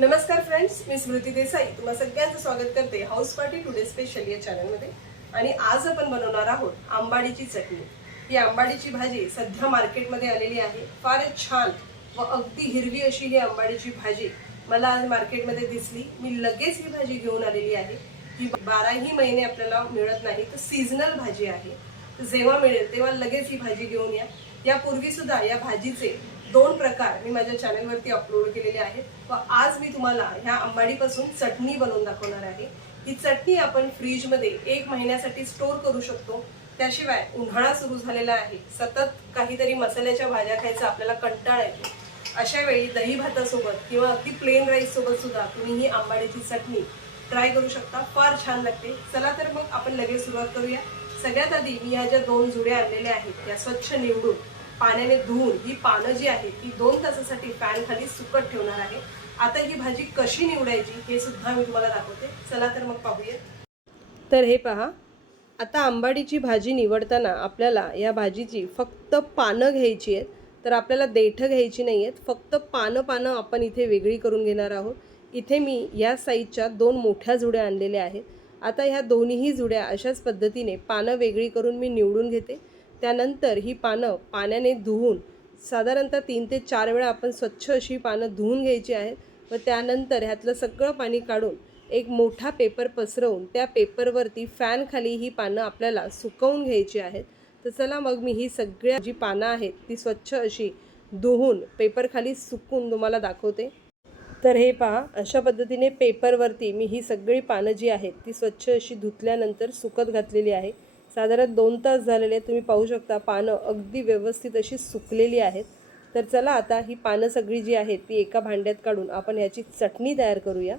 नमस्कार फ्रेंड्स मी स्मृती देसाई. तुम्हा सगळ्यांचं स्वागत करते हाऊस पार्टी टुडे स्पेशल या चॅनलमध्ये आणि आज आपण बनवणार आहोत आंबाडीची चटणी. ही आंबाडीची भाजी सध्या मार्केटमध्ये आलेली आहे. फारच छान व अगदी हिरवी अशी ही आंबाडीची भाजी मला आज मार्केटमध्ये दिसली. मी लगेच ही भाजी घेऊन आलेली आहे. ही बाराही महिने आपल्याला मिळत नाही तर सीझनल भाजी आहे. जेव्हा मिळेल तेव्हा लगेच ही भाजी घेऊन या. यापूर्वी सुद्धा या भाजीचे दोन प्रकार मी माझ्या चॅनलवरती अपलोड केलेले आहेत. व आज मी तुम्हाला ह्या आंबाडीपासून चटणी बनवून दाखवणार आहे. ही चटणी आपण फ्रीजमध्ये एक महिन्यासाठी स्टोर करू शकतो. त्याशिवाय उन्हाळा सुरू झालेला आहे. सतत काहीतरी मसाल्याच्या भाज्या खायचा आपल्याला कंटाळा येतो. अशा वेळी दही भातासोबत किंवा अगदी प्लेन राईस सोबत सुद्धा तुम्ही ही आंबाडीची चटणी ट्राय करू शकता. फार छान लागते. चला तर मग आपण लगेच सुरुवात करूया. सगळ्यात आधी मी ह्या ज्या दोन जुड्या आणलेल्या आहेत त्या स्वच्छ निवडून पाण्याने धुवून ही पानं जी आहेत ती दोन तासासाठी फॅन खाली सुकत ठेवणार आहे. आता ही भाजी कशी निवडायची हे सुद्धा मी तुम्हाला दाखवते. चला तर मग पाहूया तर हे पहा आता आंबाडीची भाजी निवडताना आपल्याला या भाजीची फक्त पानं घ्यायची आहेत. तर आपल्याला देठं घ्यायची नाही आहेत. फक्त पानं पानं आपण इथे वेगळी करून घेणार आहोत. इथे मी या साईजच्या दोन मोठ्या जुड्या आणलेल्या आहेत. आता ह्या दोन्हीही जुड्या अशाच पद्धतीने पानं वेगळी करून मी निवडून घेते. त्यानंतर ही पानं पाण्याने धुवून साधारणतः तीन ते चार वेळा आपण स्वच्छ अशी पानं धुवून घ्यायची आहेत. व त्यानंतर ह्यातलं सगळं पाणी काढून एक मोठा पेपर पसरवून त्या पेपरवरती फॅनखाली ही पानं आपल्याला सुकवून घ्यायची आहेत. तर चला मग मी ही सगळ्या जी पानं आहेत ती स्वच्छ अशी धुवून पेपरखाली सुकून तुम्हाला दाखवते. तर हे पहा अशा पद्धतीने पेपरवरती मी ही सगळी पानं जी आहेत ती स्वच्छ अशी धुतल्यानंतर सुकत घातलेली आहे. साधारण दोन तास झालेले तुम्ही पाहू शकता पानं अगदी व्यवस्थित अशी सुकलेली आहेत. तर चला आता ही पानं सगळी जी आहेत ती एका भांड्यात काढून आपण ह्याची चटणी तयार करूया.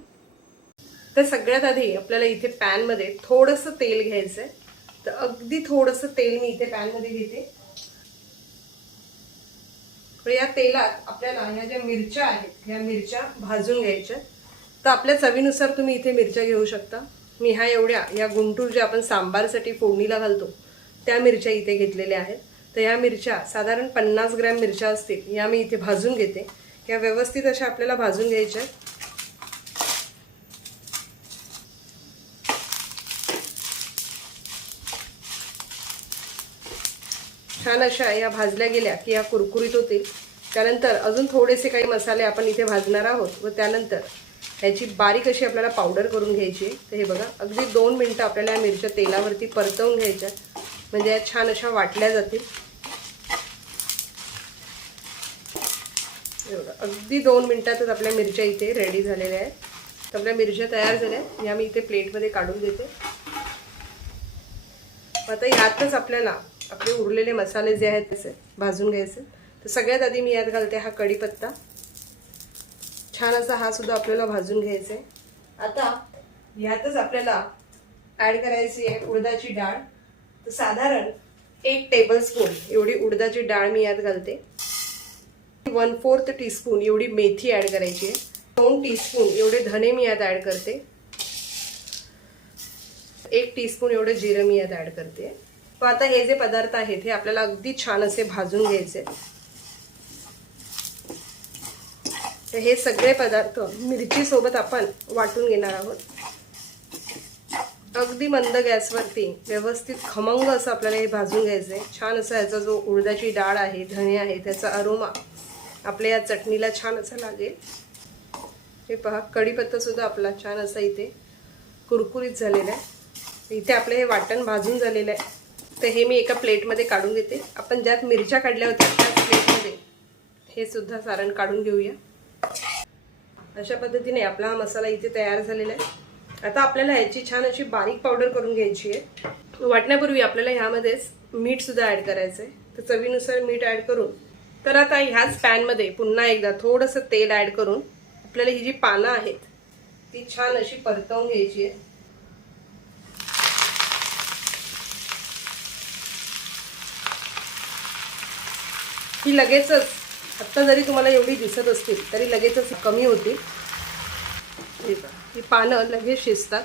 तर सगळ्यात आधी आपल्याला इथे पॅनमध्ये थोडंसं तेल घ्यायचं आहे तर अगदी थोडंसं तेल मी इथे पॅनमध्ये घेते. तर या तेलात आपल्याला ह्या ज्या मिरच्या आहेत ह्या मिरच्या भाजून घ्यायच्या तर आपल्या चवीनुसार तुम्ही इथे मिरच्या घेऊ शकता. मी ह्या एवढ्या या गुंटूर ज्या आपण सांबारसाठी फोडणीला घालतो त्या मिरच्या इथे घेतलेल्या आहेत. तर या मिरच्या साधारण पन्नास ग्रॅम मिरच्या असतील या मी इथे भाजून घेते. या व्यवस्थित अशा आपल्याला भाजून घ्यायच्या छान अशा या भाजल्या गेल्या की या कुरकुरीत होतील. त्यानंतर अजून थोडेसे काही मसाले आपण इथे भाजणार आहोत व त्यानंतर ह्याची बारीक अशी आपल्याला पावडर करून घ्यायची. तर हे बघा अगदी दोन मिनटं आपल्याला या मिरच्या तेलावरती परतवून घ्यायच्या. म्हणजे या छान अशा वाटल्या जातील. एवढं अगदी दोन मिनटातच आपल्या मिरच्या इथे रेडी झालेल्या आहेत. तर आपल्या मिरच्या तयार झाल्या. या मी इथे प्लेटमध्ये काढून देते. आता यातच आपल्याला आपले उरलेले मसाले जे आहेत तसे भाजून घ्यायचे. तर सगळ्यात आधी मी यात घालते हा कढीपत्ता. छान असा हा सुद्धा आपल्याला भाजून घ्यायचा आहे आता ह्यातच आपल्याला ॲड करायची आहे उडदाची डाळ. तर साधारण एक टेबलस्पून एवढी उडदाची डाळ मी यात घालते. वन फोर्थ टीस्पून एवढी मेथी ॲड करायची आहे. दोन टीस्पून एवढे धने मी यात ॲड करते. एक टीस्पून एवढं जिरं मी यात ॲड करते. व आता हे जे पदार्थ आहेत हे आपल्याला अगदी छान असे भाजून घ्यायचे तर हे सगळे पदार्थ मिरचीसोबत आपण वाटून घेणार आहोत. अगदी मंद गॅसवरती व्यवस्थित खमंग असं आपल्याला हे भाजून घ्यायचं आहे छान असा ह्याचा जो उडदाची डाळ आहे धणे आहे त्याचा अरोमा आपल्या या चटणीला छान असा लागेल. हे पहा कढीपत्तासुद्धा आपला छान असा इथे कुरकुरीत झालेला आहे. इथे आपलं हे वाटण भाजून झालेलं आहे. तर हे मी एका प्लेटमध्ये काढून घेते. आपण ज्यात मिरच्या काढल्या होत्या त्याच प्लेटमध्ये हे सुद्धा सारण काढून घेऊया. अशा पद्धतीने आपला हा मसाला इथे तयार झालेला आहे. आता आपल्याला ह्याची छान अशी बारीक पावडर करून घ्यायची आहे. वाटण्यापूर्वी आपल्याला ह्यामध्येच मीठसुद्धा ॲड करायचं आहे तर चवीनुसार मीठ ॲड करून तर आता ह्याच पॅनमध्ये पुन्हा एकदा थोडंसं तेल ॲड करून आपल्याला ही जी पानं आहेत ती छान अशी परतवून घ्यायची आहे. ही लगेचच आत्ता जरी तुम्हाला एवढी दिसत असतील तरी लगेचच कमी होतील. ही पानं लगेच शिजतात.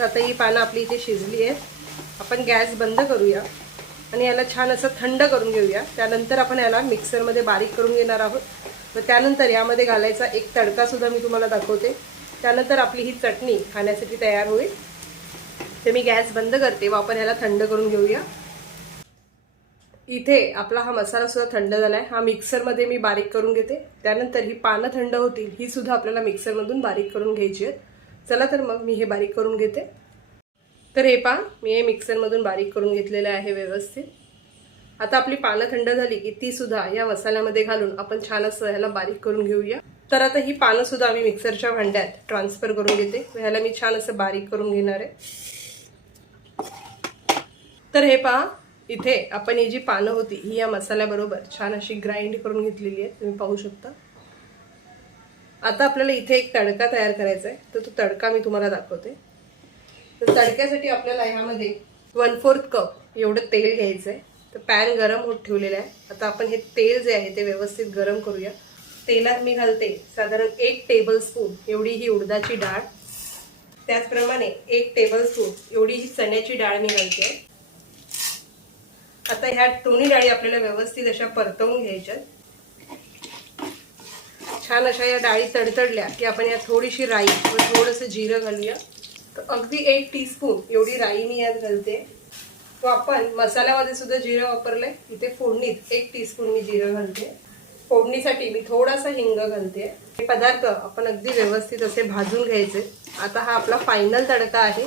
तर आता ही पानं आपली इथे शिजली आहेत. आपण गॅस बंद करूया आणि याला छान असं थंड करून घेऊया. त्यानंतर आपण याला मिक्सरमध्ये बारीक करून घेणार आहोत. व त्यानंतर यामध्ये घालायचा एक तडकासुद्धा मी तुम्हाला दाखवते. त्यानंतर आपली ही चटणी खाण्यासाठी तयार होईल. ते मी गॅस बंद करते व आपण ह्याला थंड करून घेऊया. इथे आपला हा मसाला सुद्धा थंड आहे हा मिक्सरमध्ये मी बारीक करून घेते. त्यानंतर ही पानं थंड होतील ही सुद्धा आपल्याला मिक्सरमधून बारीक करून घ्यायची आहेत. चला तर मग मी हे बारीक करून घेते. तर हे पहा मी हे मिक्सरमधून बारीक करून घेतलेलं आहे व्यवस्थित. आता आपली पानं थंड झाली की ती सुद्धा या मसाल्यामध्ये घालून आपण छान असं ह्याला बारीक करून घेऊया. तर आता ही पानं सुद्धा मी मिक्सरच्या भांड्यात ट्रान्सफर करून घेते. ह्याला मी छान असं बारीक करून घेणार आहे. तर हे पहा इथे आपण ही जी पानं होती ही या मसाल्याबरोबर छान अशी ग्राइंड करून घेतलेली आहे. तुम्ही पाहू शकता. आता आपल्याला इथे एक तडका तयार करायचा आहे तर तो तडका मी तुम्हाला दाखवते. तर तडक्यासाठी आपल्याला ह्यामध्ये वन फोर्थ कप एवढं तेल घ्यायचं आहे तर पॅन गरम होत ठेवलेलं आहे. आता आपण हे तेल जे आहे ते व्यवस्थित गरम करूया. तेलात मी घालते साधारण एक टेबलस्पून एवढी ही उडदाची डाळ. त्याचप्रमाणे एक टेबलस्पून एवढी ही चण्याची डाळ मी घालते. आता ह्या दोन्ही डाळी आपल्याला व्यवस्थित अशा परतवून घ्यायच्या छान अशा या डाळी तडतडल्या की आपण यात थोडीशी राई व थोडंसं जिरं घालूया. तर अगदी एक टीस्पून एवढी राई मी यात घालते. तो आपण मसाल्यामध्ये सुद्धा जिरं वापरलंय. इथे फोडणीत एक टीस्पून मी जिरं घालते. फोडणीसाठी मी थोडासा हिंग घालते. हे पदार्थ आपण अगदी व्यवस्थित असे भाजून घ्यायचे. आता हा आपला फायनल तडका आहे.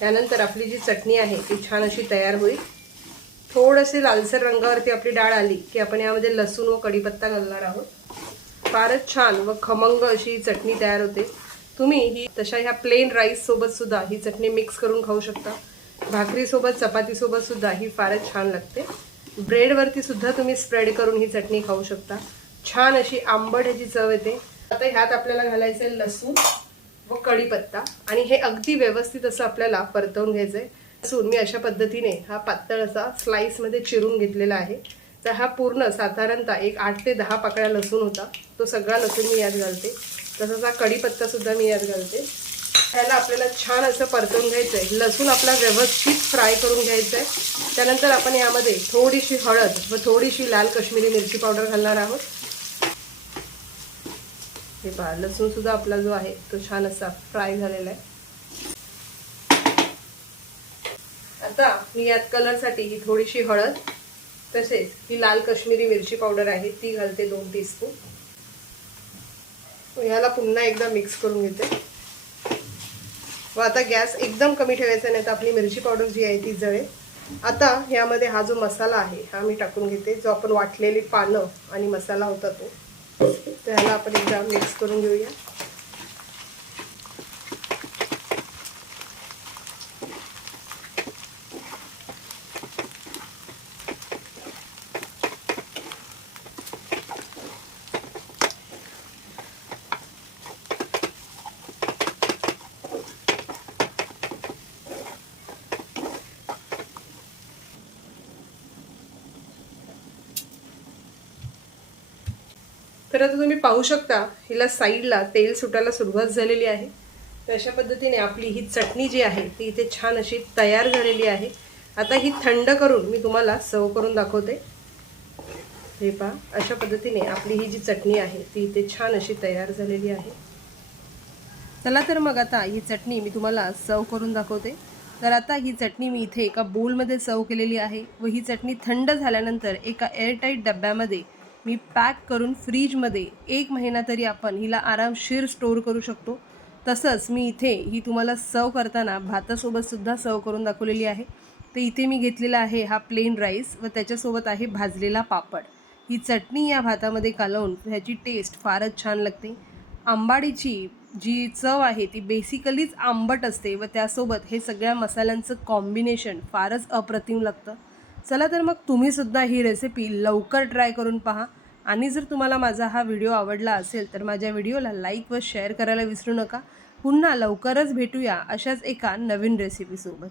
त्यानंतर आपली जी चटणी आहे ती छान अशी तयार होईल. थोडेसे लालसर रंगावरती आपली डाळ आली की आपण यामध्ये लसूण व कढीपत्ता घालणार आहोत. फारच छान व खमंग अशी चटणी तयार होते. तुम्ही ही तशा ह्या प्लेन राईस सोबत सुद्धा ही चटणी मिक्स करून खाऊ शकता. भाकरीसोबत चपातीसोबत सुद्धा ही फारच छान लागते. ब्रेडवरती सुद्धा तुम्ही स्प्रेड करून ही चटणी खाऊ शकता. छान अशी आंबट ह्याची चव येते. आता ह्यात आपल्याला घालायचं आहे लसूण व कढीपत्ता आणि हे अगदी व्यवस्थित असं आपल्याला परतवून घ्यायचं आहे लसूण मी अशा पद्धतीने हा पातळ असा स्लाईसमध्ये चिरून घेतलेला आहे. तर हा पूर्ण साधारणतः एक आठ ते दहा पाकळ्या लसूण होता. तो सगळा लसूण मी यात घालते. तसंच हा कढीपत्तासुद्धा मी यात घालते. त्याला आपल्याला छान असं परतवून घ्यायचं आहे लसूण आपला व्यवस्थित फ्राय करून घ्यायचं आहे त्यानंतर आपण यामध्ये थोडीशी हळद व थोडीशी लाल कश्मीरी मिरची पावडर घालणार आहोत. हे पहा लसूणसुद्धा आपला जो आहे तो छान असा फ्राय झालेला आहे. आता मी यात कलरसाठी ही थोडीशी हळद तसेच ही लाल कश्मीरी मिरची पावडर आहे ती घालते दोन टीस्पून ह्याला पुन्हा एकदा मिक्स करून घेते. व आता गॅस एकदम कमी ठेवायचा नाही तर आपली मिरची पावडर जी आहे ती जळेल. आता ह्यामध्ये हा जो मसाला आहे हा मी टाकून घेते. जो आपण वाटलेली पानं आणि मसाला होता तो तर ह्याला आपण एकदा मिक्स करून घेऊया. तर आता तुम्ही पाहू शकता हिला साईडला तेल सुटायला सुरुवात झालेली आहे. तर अशा पद्धतीने आपली ही चटणी जी आहे ती इथे छान अशी तयार झालेली आहे. आता ही थंड करून मी तुम्हाला सर्व करून दाखवते. हे पहा अशा पद्धतीने आपली ही जी चटणी आहे ती इथे छान अशी तयार झालेली आहे. चला तर मग आता ही चटणी मी तुम्हाला सर्व करून दाखवते. तर आता ही चटणी मी इथे एका बोलमध्ये सर्व केलेली आहे व ही चटणी थंड झाल्यानंतर एका एअरटाईट डब्यामध्ये मी पॅक करून फ्रीजमध्ये एक महिना तरी आपण हिला आरामशीर स्टोअर करू शकतो. तसंच मी इथे ही तुम्हाला सर्व करताना भातासोबतसुद्धा सर्व करून दाखवलेली आहे. तर इथे मी घेतलेला आहे हा प्लेन राईस व त्याच्यासोबत आहे भाजलेला पापड. ही चटणी या भातामध्ये कालवून ह्याची टेस्ट फारच छान लागते. आंबाडीची जी चव आहे ती बेसिकलीच आंबट असते व त्यासोबत हे सगळ्या मसाल्यांचं कॉम्बिनेशन फारच अप्रतिम लागतं. चला तर मग तुम्हीसुद्धा ही रेसिपी लवकर ट्राय करून पहा. आणि जर तुम्हाला माझा हा व्हिडिओ आवडला असेल तर माझ्या व्हिडिओला लाईक व शेअर करायला विसरू नका. पुन्हा लवकरच भेटूया अशाच एका नवीन रेसिपीसोबत